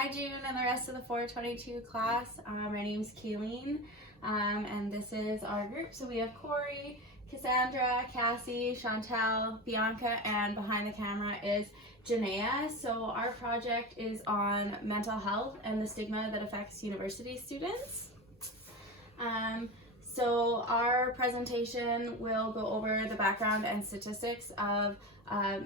Hi June and the rest of the 422 class. My name's Kayleen and this is our group. So we have Corey, Cassandra, Cassie, Chantel, Bianca, and behind the camera is Janaea. So our project is on mental health and the stigma that affects university students. So our presentation will go over the background and statistics of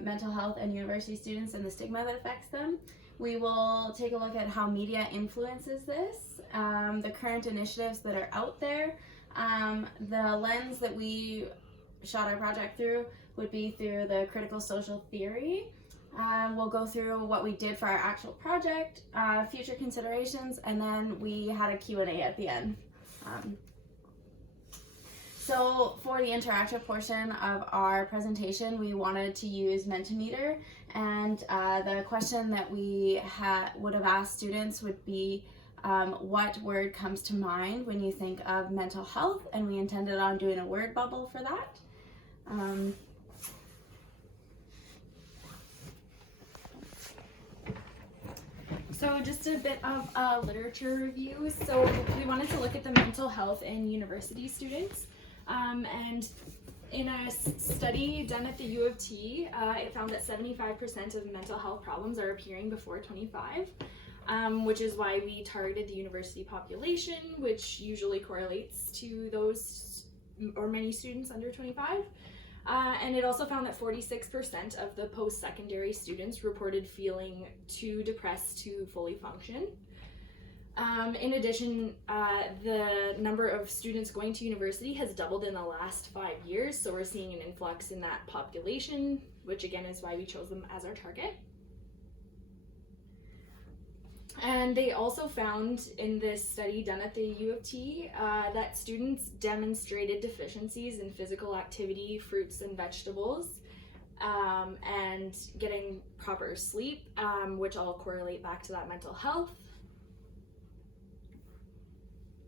mental health and university students and the stigma that affects them. We will take a look at how media influences this, the current initiatives that are out there. The lens that we shot our project through would be through the critical social theory. We'll go through what we did for our actual project, future considerations, and then we had a Q&A at the end. So for the interactive portion of our presentation, we wanted to use Mentimeter, and the question that we would have asked students would be what word comes to mind when you think of mental health, and we intended on doing a word bubble for that. So just a bit of a literature review. So we wanted to look at the mental health in university students. And in a study done at the U of T, it found that 75% of mental health problems are appearing before 25, which is why we targeted the university population, which usually correlates to those or many students under 25. And it also found that 46% of the post-secondary students reported feeling too depressed to fully function. In addition, the number of students going to university has doubled in the last 5 years, so we're seeing an influx in that population, which again is why we chose them as our target. And they also found in this study done at the U of T that students demonstrated deficiencies in physical activity, fruits and vegetables, and getting proper sleep, which all correlate back to that mental health.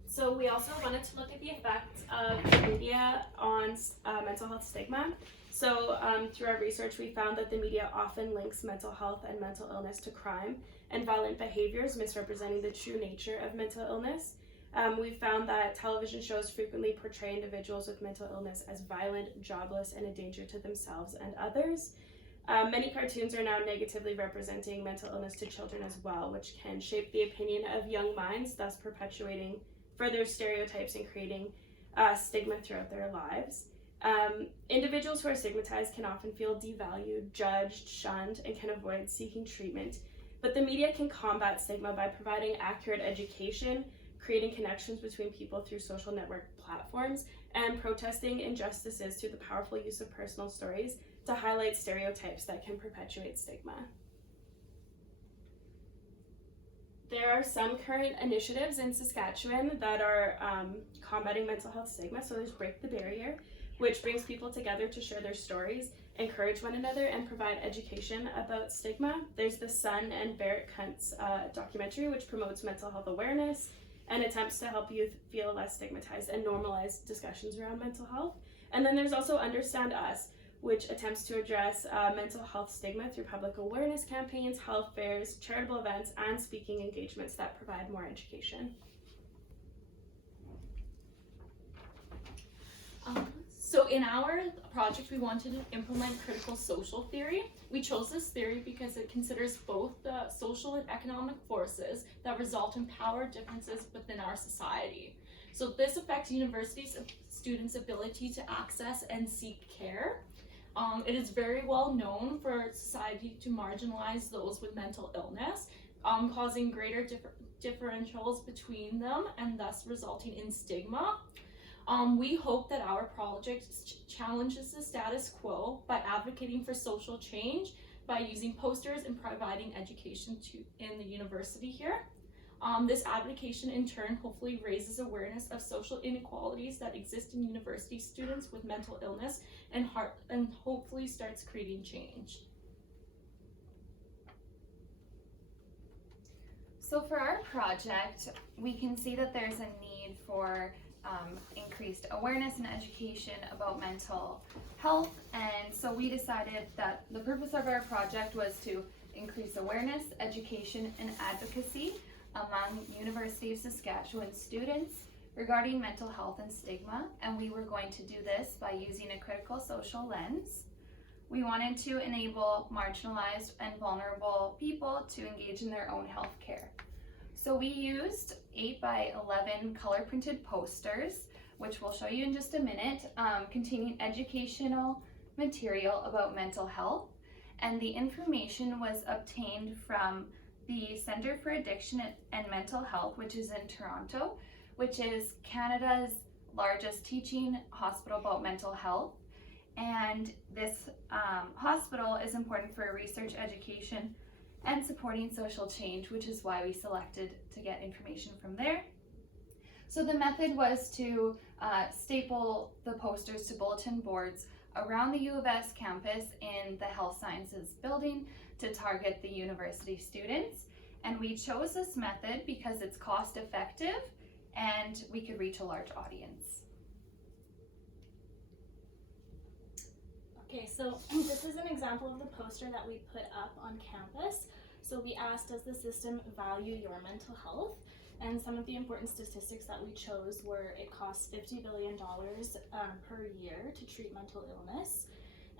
So we also wanted to look at the effects of the media on mental health stigma. So through our research, we found that the media often links mental health and mental illness to crime and violent behaviors, misrepresenting the true nature of mental illness. We found that television shows frequently portray individuals with mental illness as violent, jobless, and a danger to themselves and others. Many cartoons are now negatively representing mental illness to children as well, which can shape the opinion of young minds, thus perpetuating further stereotypes and creating stigma throughout their lives. Individuals who are stigmatized can often feel devalued, judged, shunned, and can avoid seeking treatment. But the media can combat stigma by providing accurate education, creating connections between people through social network platforms, and protesting injustices through the powerful use of personal stories to highlight stereotypes that can perpetuate stigma. There are some current initiatives in Saskatchewan that are combating mental health stigma. So there's Break the Barrier, which brings people together to share their stories, encourage one another, and provide education about stigma. There's the Sun and Barrett Kuntz documentary, which promotes mental health awareness and attempts to help youth feel less stigmatized and normalize discussions around mental health. And then there's also Understand Us, which attempts to address mental health stigma through public awareness campaigns, health fairs, charitable events, and speaking engagements that provide more education. So in our project, we wanted to implement critical social theory. We chose this theory because it considers both the social and economic forces that result in power differences within our society. So this affects university students' ability to access and seek care. It is very well known for society to marginalize those with mental illness, causing greater differentials between them and thus resulting in stigma. We hope that our project challenges the status quo by advocating for social change by using posters and providing education in the university here. This advocation in turn hopefully raises awareness of social inequalities that exist in university students with mental illness and hopefully starts creating change. So for our project, we can see that there's a need for increased awareness and education about mental health, and so we decided that the purpose of our project was to increase awareness, education, and advocacy among University of Saskatchewan students regarding mental health and stigma, and we were going to do this by using a critical social lens. We wanted to enable marginalized and vulnerable people to engage in their own health care. So we used 8 by 11 color printed posters, which we'll show you in just a minute, containing educational material about mental health. And the information was obtained from the Centre for Addiction and Mental Health, which is in Toronto, which is Canada's largest teaching hospital about mental health. And this hospital is important for research, education, and supporting social change, which is why we selected to get information from there. So the method was to staple the posters to bulletin boards around the U of S campus in the Health Sciences building to target the university students. And we chose this method because it's cost effective and we could reach a large audience. Okay, so this is an example of the poster that we put up on campus. So we asked, does the system value your mental health? And some of the important statistics that we chose were it costs $50 billion per year to treat mental illness.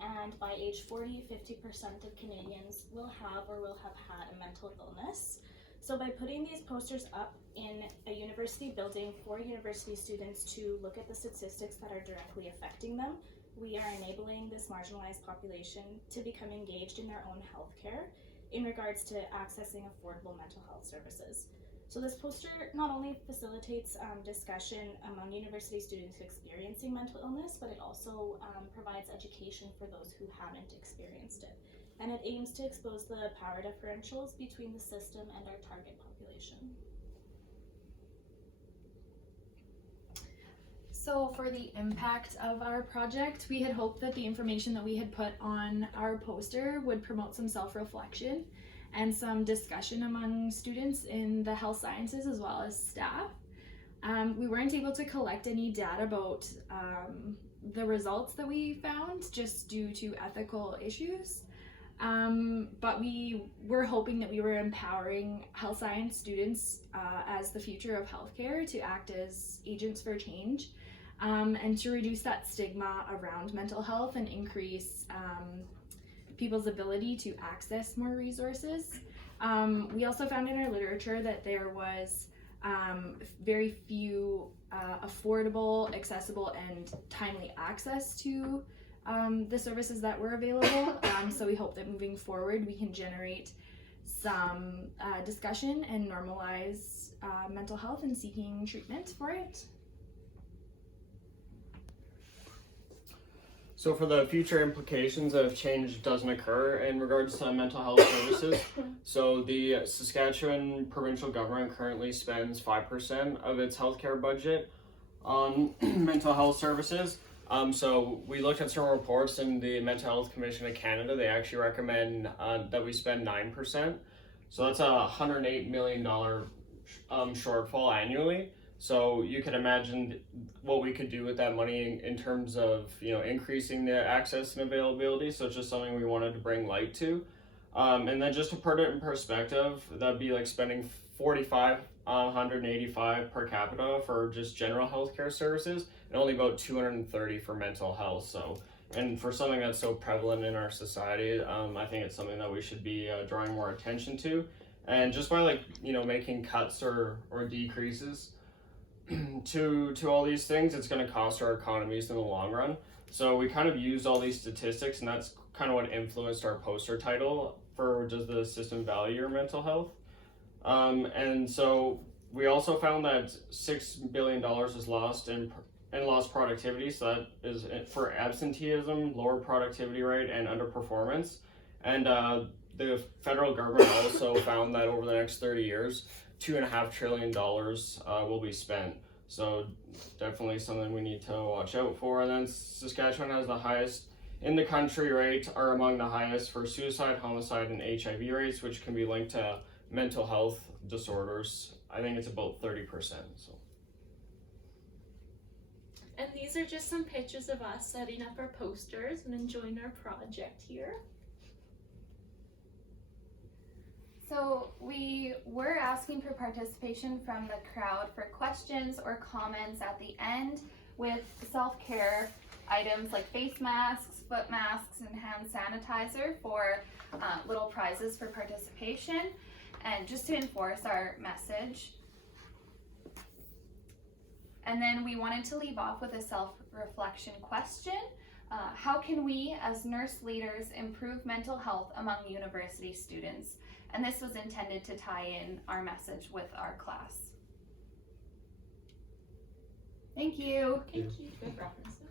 And by age 40, 50% of Canadians will have or will have had a mental illness. So by putting these posters up in a university building for university students to look at the statistics that are directly affecting them, we are enabling this marginalized population to become engaged in their own healthcare in regards to accessing affordable mental health services. So this poster not only facilitates discussion among university students experiencing mental illness, but it also provides education for those who haven't experienced it. And it aims to expose the power differentials between the system and our target population. So for the impact of our project, we had hoped that the information that we had put on our poster would promote some self-reflection and some discussion among students in the health sciences as well as staff. We weren't able to collect any data about the results that we found just due to ethical issues. But we were hoping that we were empowering health science students as the future of healthcare to act as agents for change and to reduce that stigma around mental health and increase people's ability to access more resources. We also found in our literature that there was very few affordable, accessible, and timely access to the services that were available. So we hope that moving forward we can generate some discussion and normalize mental health and seeking treatment for it. So for the future implications if change doesn't occur in regards to mental health services, so the Saskatchewan provincial government currently spends 5% of its healthcare budget on mental health services. So we looked at some reports in the Mental Health Commission of Canada. They actually recommend that we spend 9%. So that's a $108 million shortfall annually. So you can imagine what we could do with that money in terms of, increasing the access and availability. So it's just something we wanted to bring light to. And then just to put it in perspective, that'd be like spending $4,585 per capita for just general healthcare services and only about $230 for mental health. So, and for something that's so prevalent in our society, I think it's something that we should be drawing more attention to. And just by making cuts or decreases to all these things, it's going to cost our economies in the long run. So we kind of used all these statistics, and that's kind of what influenced our poster title for Does the System Value Your Mental Health? And so we also found that $6 billion is lost in lost productivity. So that is for absenteeism, lower productivity rate, and underperformance. And the federal government also found that over the next 30 years, $2.5 trillion will be spent. So definitely something we need to watch out for. And then Saskatchewan has the highest in the country rate, are among the highest for suicide, homicide, and HIV rates, which can be linked to mental health disorders. I think it's about 30%. So. And these are just some pictures of us setting up our posters and enjoying our project here. So we were asking for participation from the crowd for questions or comments at the end with self-care items like face masks, foot masks, and hand sanitizer for little prizes for participation, and just to enforce our message. And then we wanted to leave off with a self-reflection question. How can we as nurse leaders improve mental health among university students? And this was intended to tie in our message with our class. Thank you. Thank you. Good references.